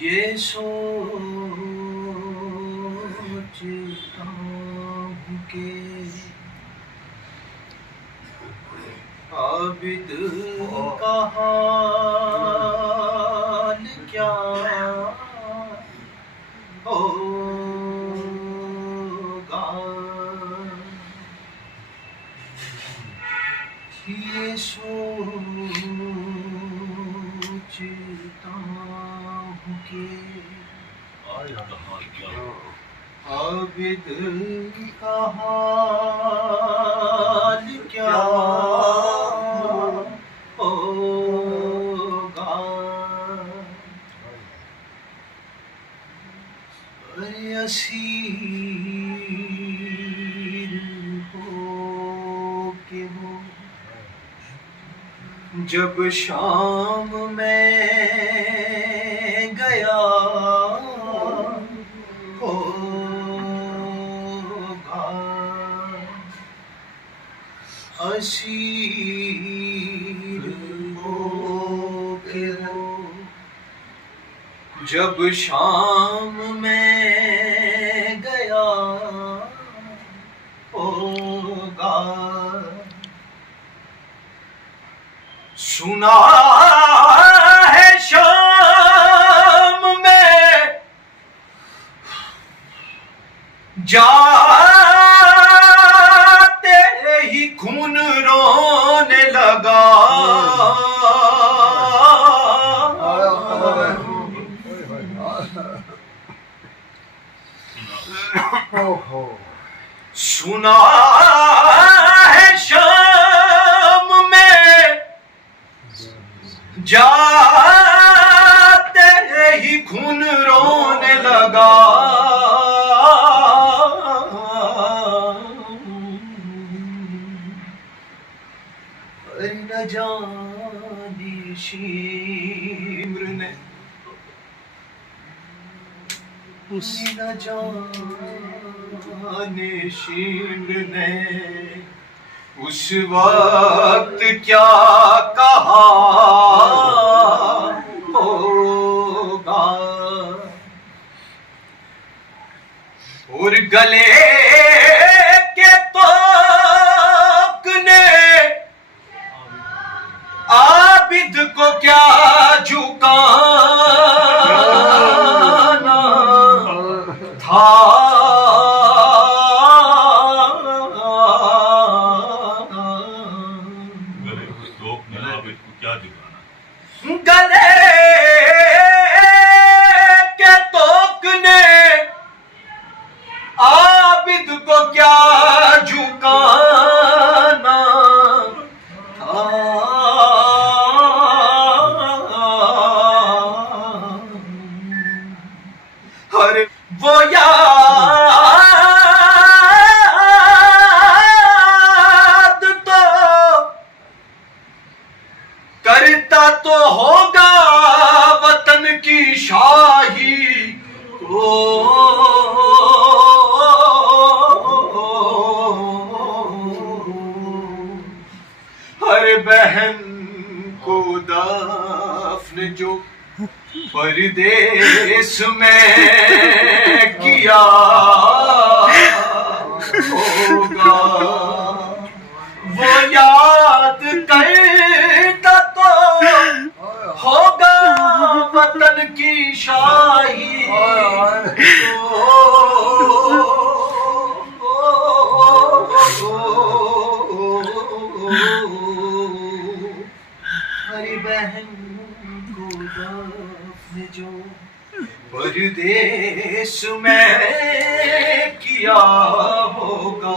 یہ سوچتا ہوں کہ عابد کا حال کیا ہوگا. یہ سوچتا ہوں کہ عابد کا حال کیا ہوگا. اسیر ہو کہ وہ جب شام میں گیا ہوگا. اسیر ہو کہ وہ جب شام میں گیا ہوگا. سنا ہے شام میں جاتے ہی خون رونے لگا. سنا ہے شام میں جاتے ہی خون رونے لگا. نہ جانے شمر نے نہ جانے شمر نے اس وقت کیا کہا ہوگا. اور گلے کے توق نے عابد کو کیا جھکانا تھا. گلے کے توق نے عابد کو کیا جھکانا تھا. ہر وہ یاد تو کرتا تو ہوگا وطن کی شاہی کو. ہر بہن کو دفن جو پردیس میں کیا ہوگا. وہ یاد کرتا تو ہوگا وطن کی شاہی ہری بہن کو دفن جو پردیس میں کیا ہوگا.